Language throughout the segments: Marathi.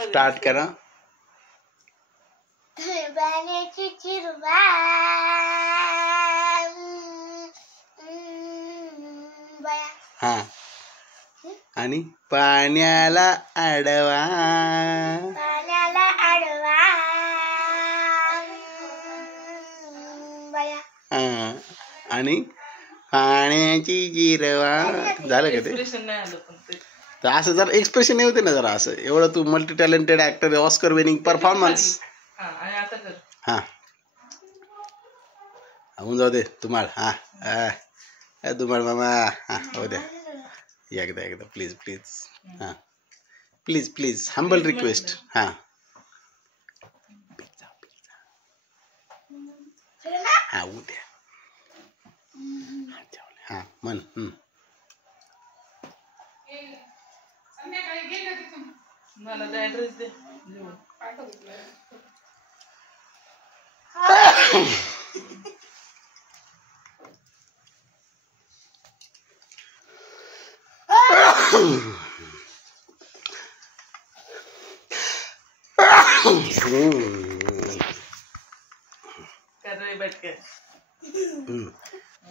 स्टार्ट करा. पाण्याची चिरवा हा आणि पाण्याला अडवा हा आणि पाण्याची जिरवा. झालं का ते? तर असं जर एक्सप्रेशन नाही होते ना जरा असं. एवढं तू multi talented actor, Oscar winning performance. हा होऊन जाऊ दे तुम्हाला. हा तुम्हाला मामा. हा हो द्या एकदा प्लीज प्लीज. हा प्लीज प्लीज हंबल रिक्वेस्ट. हा हा उद्या हा मन. मला ऍड्रेस दे.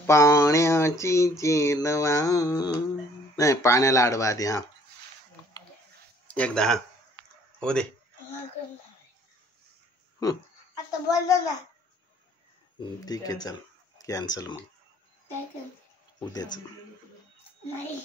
पाण्याची जिरवा नाही पाण्याला अडवा आधी. हा एकदा. हा हो दे. आता बोललो ना. ठीक आहे चल कॅन्सल मग उद्याच. नाही